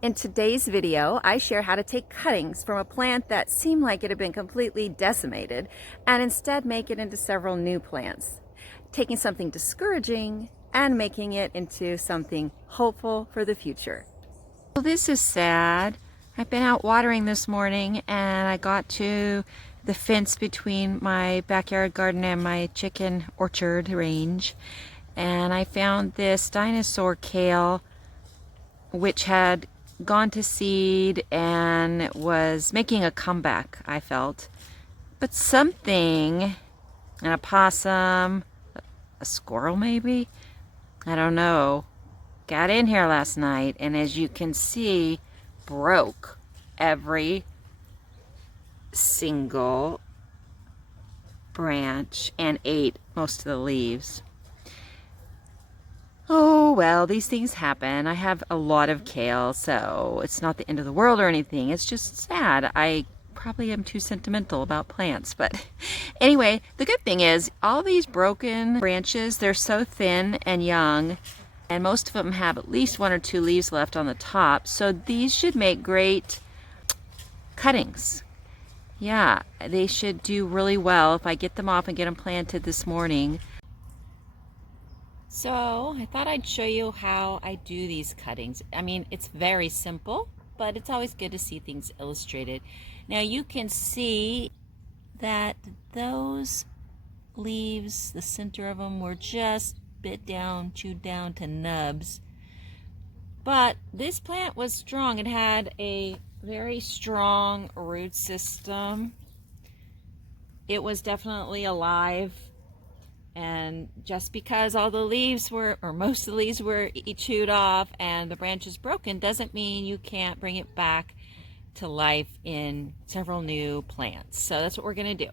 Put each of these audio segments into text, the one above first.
In today's video, I share how to take cuttings from a plant that seemed like it had been completely decimated and instead make it into several new plants, taking something discouraging and making it into something hopeful for the future. Well, this is sad. I've been out watering this morning and I got to the fence between my backyard garden and my chicken orchard range, and I found this dinosaur kale which had gone to seed and was making a comeback, I felt. But something, an opossum, a squirrel maybe, I don't know, got in here last night and, as you can see, broke every single branch and ate most of the leaves. Oh, well, these things happen. I have a lot of kale, so it's not the end of the world or anything. It's just sad. I probably am too sentimental about plants, but anyway, the good thing is all these broken branches, they're so thin and young, and most of them have at least one or two leaves left on the top, so these should make great cuttings. Yeah, they should do really well if I get them off and get them planted this morning. So I thought I'd show you how I do these cuttings. I mean, it's very simple, but it's always good to see things illustrated. Now you can see that those leaves, the center of them, were just bit down, chewed down to nubs. But this plant was strong. It had a very strong root system. It was definitely alive. And just because all the leaves were, or most of the leaves were chewed off and the branches broken, doesn't mean you can't bring it back to life in several new plants. So that's what we're going to do.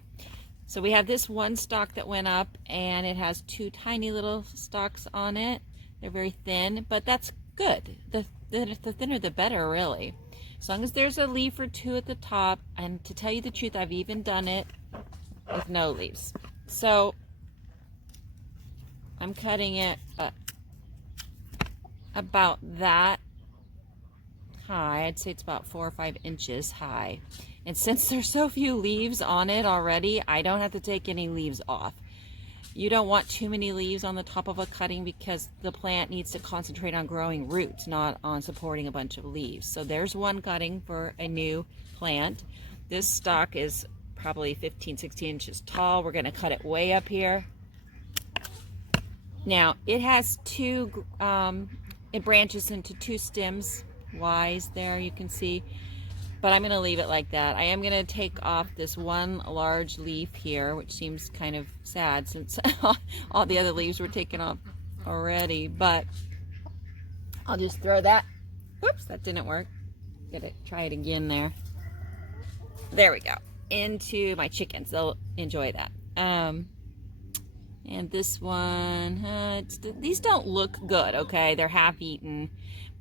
So we have this one stalk that went up, and it has two tiny little stalks on it. They're very thin, but that's good. The thinner the better, really. As long as there's a leaf or two at the top, and to tell you the truth, I've even done it with no leaves. So I'm cutting it about that high. I'd say it's about 4 or 5 inches high. And since there's so few leaves on it already, I don't have to take any leaves off. You don't want too many leaves on the top of a cutting because the plant needs to concentrate on growing roots, not on supporting a bunch of leaves. So there's one cutting for a new plant. This stalk is probably 15, 16 inches tall. We're going to cut it way up here. Now, it has it branches into two stems, Ys there, you can see, but I'm going to leave it like that. I am going to take off this one large leaf here, which seems kind of sad since all the other leaves were taken off already, but I'll just throw that, whoops, that didn't work. Gotta try it again there. There we go, into my chickens. They'll enjoy that. And this one, these don't look good, okay? They're half eaten,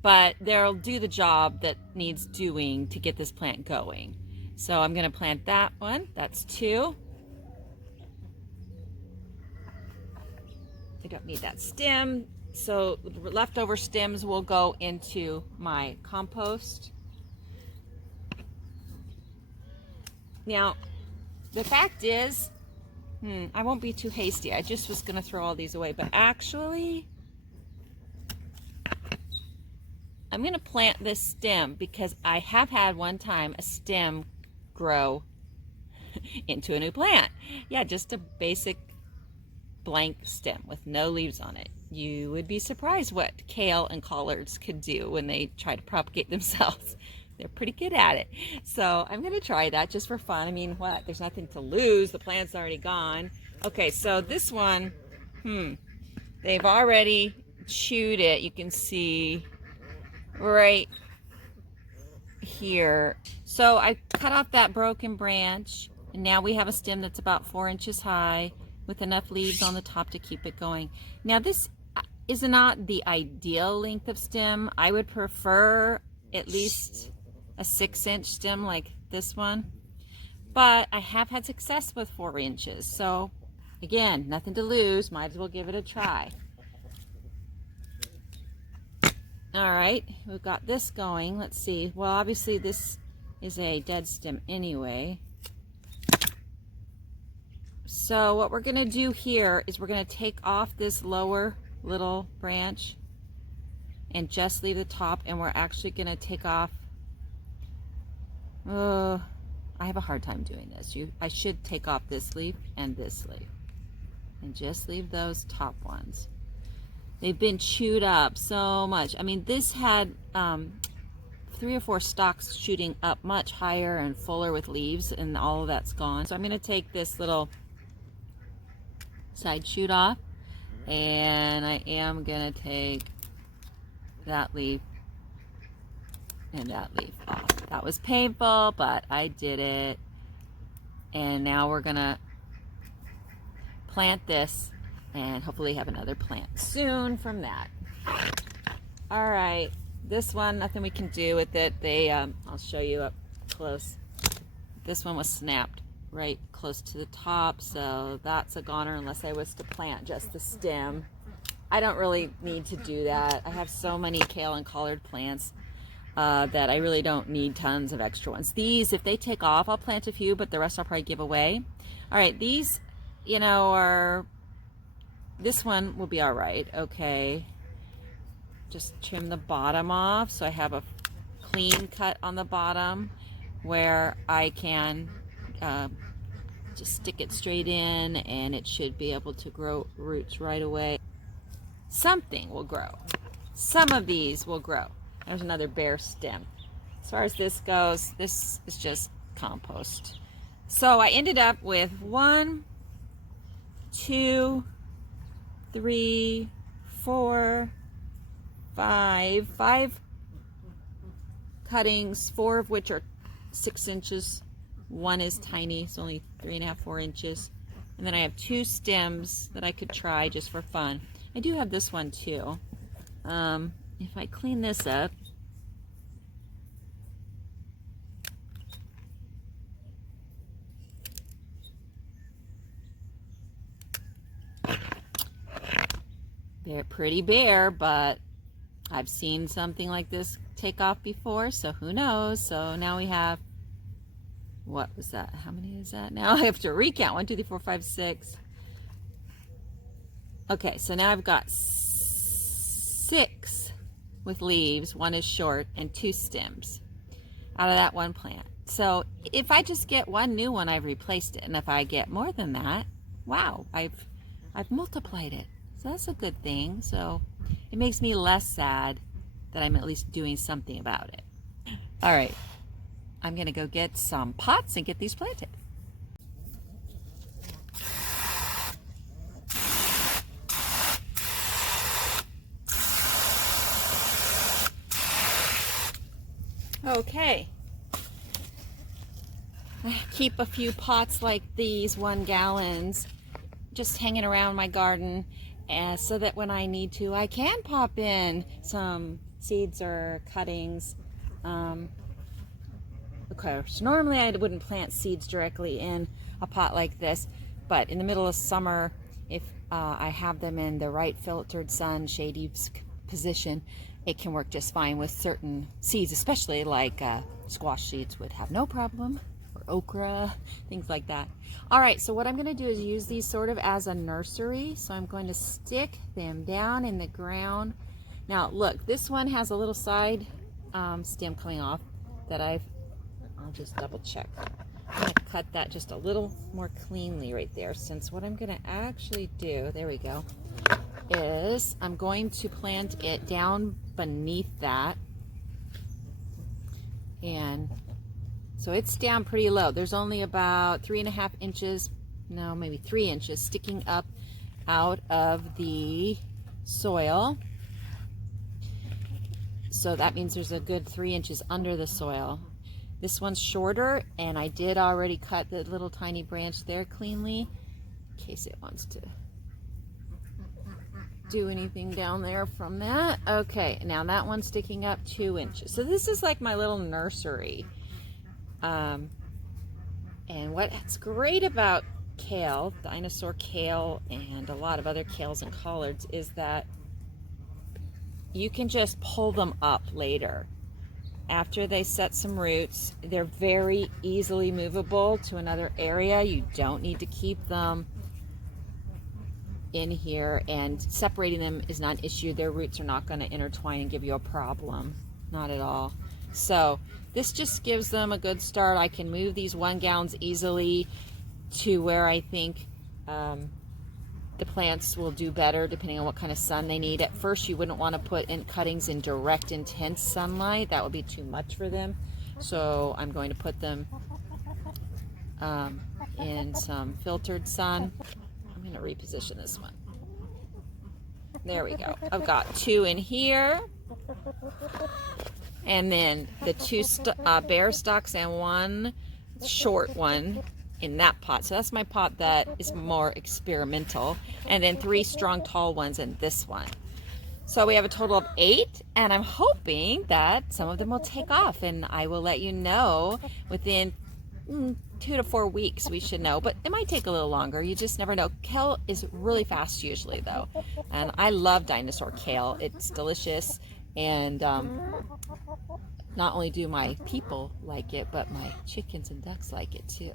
but they'll do the job that needs doing to get this plant going. So I'm going to plant that one. That's 2. I don't need that stem. So the leftover stems will go into my compost. Now, the fact is, I won't be too hasty. I just was going to throw all these away, but actually, I'm going to plant this stem because I have had one time a stem grow into a new plant. Yeah, just a basic blank stem with no leaves on it. You would be surprised what kale and collards could do when they try to propagate themselves. They're pretty good at it. So I'm going to try that just for fun. I mean, what? There's nothing to lose. The plant's already gone. Okay, so this one, they've already chewed it. You can see right here. So I cut off that broken branch, and now we have a stem that's about 4 inches high with enough leaves on the top to keep it going. Now this is not the ideal length of stem. I would prefer at least a 6-inch stem like this one, but I have had success with 4 inches, so again, nothing to lose, might as well give it a try. All right, we've got this going. Let's see. Well, obviously this is a dead stem anyway. So what we're going to do here is we're going to take off this lower little branch and just leave the top, and we're actually going to take off, I have a hard time doing this. I should take off this leaf and this leaf and just leave those top ones. They've been chewed up so much. I mean, this had 3 or 4 stalks shooting up much higher and fuller with leaves, and all of that's gone. So I'm going to take this little side shoot off, and I am going to take that leaf and that leaf off. That was painful, but I did it. And now we're going to plant this and hopefully have another plant soon from that. All right, this one, nothing we can do with it. I'll show you up close. This one was snapped right close to the top, so that's a goner unless I was to plant just the stem. I don't really need to do that. I have so many kale and collard plants that I really don't need tons of extra ones. These, if they take off, I'll plant a few, but the rest I'll probably give away. All right, these, you know, this one will be all right. Okay, just trim the bottom off so I have a clean cut on the bottom where I can just stick it straight in, and it should be able to grow roots right away. Something will grow. Some of these will grow. There's another bare stem. As far as this goes, this is just compost. So I ended up with 1, 2, 3, 4, 5 cuttings, 4 of which are 6 inches. 1 is tiny, it's only 3.5, 4 inches. And then I have 2 stems that I could try just for fun. I do have this one too. If I clean this up, they're pretty bare, but I've seen something like this take off before, so who knows. So now we have, what was that? How many is that now? I have to recount. 1, 2, 3, 4, 5, 6. Okay, so now I've got 6 with leaves. 1 is short, and 2 stems out of that one plant. So if I just get 1 new one, I've replaced it. And if I get more than that, wow, I've multiplied it. So that's a good thing. So it makes me less sad that I'm at least doing something about it. All right, I'm gonna go get some pots and get these planted. Okay, I keep a few pots like these 1 gallons just hanging around my garden, so that when I need to, I can pop in some seeds or cuttings. Of course, normally I wouldn't plant seeds directly in a pot like this, but in the middle of summer, if I have them in the right filtered sun, shady position, it can work just fine with certain seeds, especially like squash seeds would have no problem, or okra, things like that. All right, so what I'm going to do is use these sort of as a nursery. So I'm going to stick them down in the ground. Now look, this one has a little side stem coming off that I'll just double check. I'm going to cut that just a little more cleanly right there, since what I'm going to actually do, there we go, is I'm going to plant it down beneath that. And so it's down pretty low. There's only about 3.5 inches, no, maybe 3 inches sticking up out of the soil. So that means there's a good 3 inches under the soil. This one's shorter, and I did already cut the little tiny branch there cleanly in case it wants to do anything down there from that. Okay, now that one's sticking up 2 inches. So this is like my little nursery. And what's great about kale, dinosaur kale, and a lot of other kales and collards is that you can just pull them up later. After they set some roots, they're very easily movable to another area. You don't need to keep them in here, and separating them is not an issue. Their roots are not going to intertwine and give you a problem, not at all. So this just gives them a good start. I can move these 1 gallons easily to where I think the plants will do better depending on what kind of sun they need. At first you wouldn't want to put in cuttings in direct intense sunlight. That would be too much for them. So I'm going to put them in some filtered sun. I'm going to reposition this one. There we go. I've got 2 in here, and then the 2 bare stalks and 1 short one in that pot. So that's my pot that is more experimental, and then 3 strong tall ones in this one. So we have a total of 8, and I'm hoping that some of them will take off, and I will let you know within 2 to 4 weeks. We should know, but it might take a little longer. You just never know. Kale is really fast usually though, and I love dinosaur kale. It's delicious, and not only do my people like it, but my chickens and ducks like it too.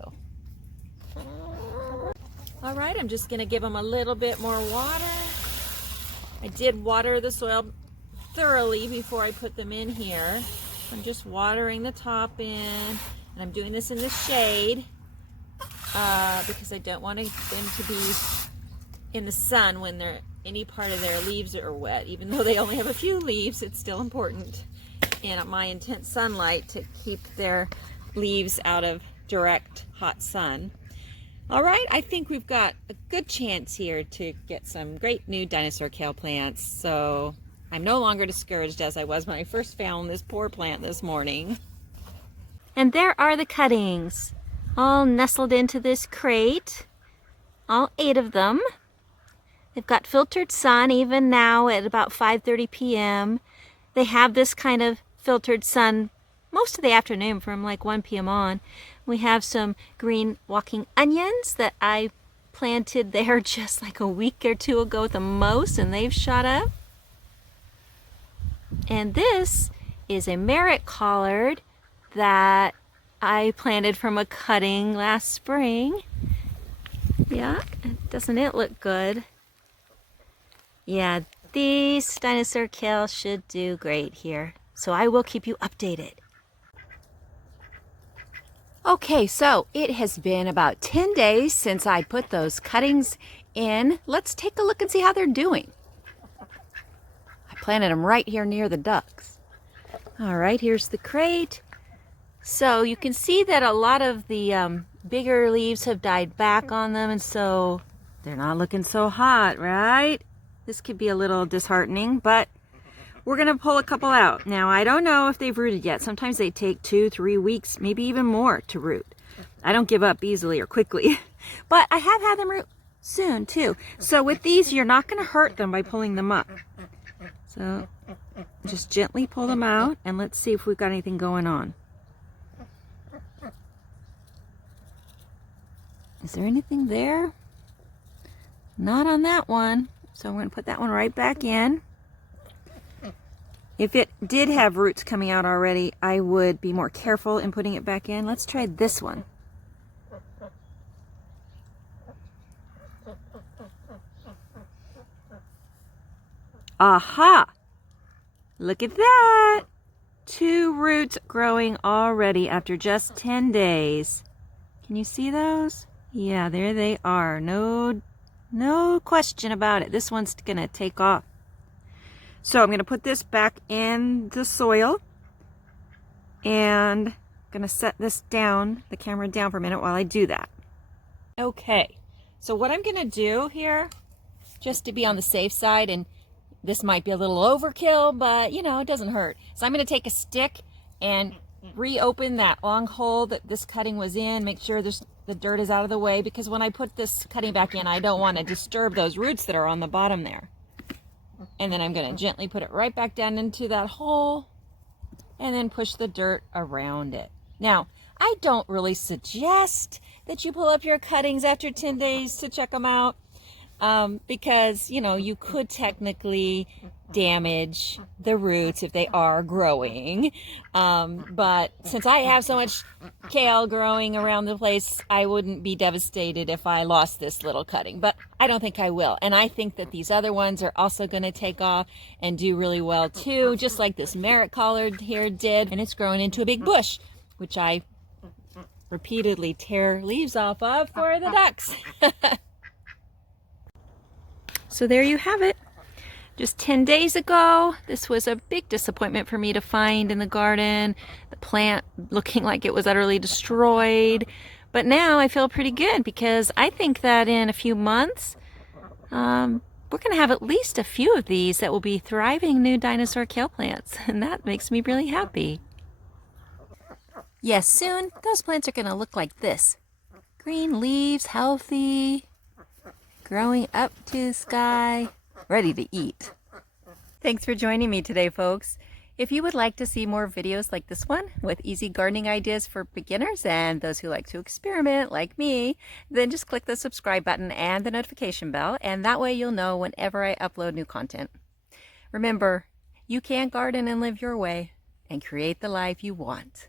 All right, I'm just gonna give them a little bit more water. I did water the soil thoroughly before I put them in here. I'm just watering the top in, and I'm doing this in the shade because I don't want them to be in the sun when any part of their leaves are wet. Even though they only have a few leaves, it's still important in my intense sunlight to keep their leaves out of direct hot sun. All right, I think we've got a good chance here to get some great new dinosaur kale plants. So I'm no longer discouraged as I was when I first found this poor plant this morning. And there are the cuttings, all nestled into this crate, all 8 of them. They've got filtered sun even now at about 5:30 p.m. They have this kind of filtered sun most of the afternoon from like 1 p.m. on. We have some green walking onions that I planted there just like a week or 2 ago at the most, and they've shot up. And this is a merit collard that I planted from a cutting last spring. Yeah, doesn't it look good? Yeah, these dinosaur kale should do great here. So I will keep you updated. Okay, so it has been about 10 days since I put those cuttings in. Let's take a look and see how they're doing. I planted them right here near the ducks. All right, here's the crate. So you can see that a lot of the bigger leaves have died back on them, and so they're not looking so hot, right? This could be a little disheartening, but we're gonna pull a couple out. Now, I don't know if they've rooted yet. Sometimes they take 2-3 weeks, maybe even more to root. I don't give up easily or quickly, but I have had them root soon too. So with these, you're not gonna hurt them by pulling them up. So just gently pull them out, and let's see if we've got anything going on. Is there anything there? Not on that one. So I'm going to put that one right back in. If it did have roots coming out already, I would be more careful in putting it back in. Let's try this one. Aha! Look at that! 2 roots growing already after just 10 days. Can you see those? Yeah, there they are. No question about it. This one's gonna take off. So I'm gonna put this back in the soil, and gonna set this down, the camera down for a minute while I do that. Okay, so what I'm gonna do here, just to be on the safe side, and this might be a little overkill, but you know, it doesn't hurt. So I'm gonna take a stick and reopen that long hole that this cutting was in, make sure the dirt is out of the way, because when I put this cutting back in, I don't want to disturb those roots that are on the bottom there. And then I'm going to gently put it right back down into that hole, and then push the dirt around it. Now, I don't really suggest that you pull up your cuttings after 10 days to check them out, because, you know, you could technically damage the roots if they are growing. But since I have so much kale growing around the place, I wouldn't be devastated if I lost this little cutting, but I don't think I will. And I think that these other ones are also going to take off and do really well too, just like this merit collard here did. And it's growing into a big bush, which I repeatedly tear leaves off of for the ducks. So there you have it. Just 10 days ago, this was a big disappointment for me to find in the garden. The plant looking like it was utterly destroyed. But now I feel pretty good because I think that in a few months, we're going to have at least a few of these that will be thriving new dinosaur kale plants. And that makes me really happy. Yes, soon those plants are going to look like this. Green leaves, healthy, growing up to the sky, ready to eat. Thanks for joining me today, folks. If you would like to see more videos like this one with easy gardening ideas for beginners and those who like to experiment like me, then just click the subscribe button and the notification bell, and that way you'll know whenever I upload new content. Remember, you can garden and live your way and create the life you want.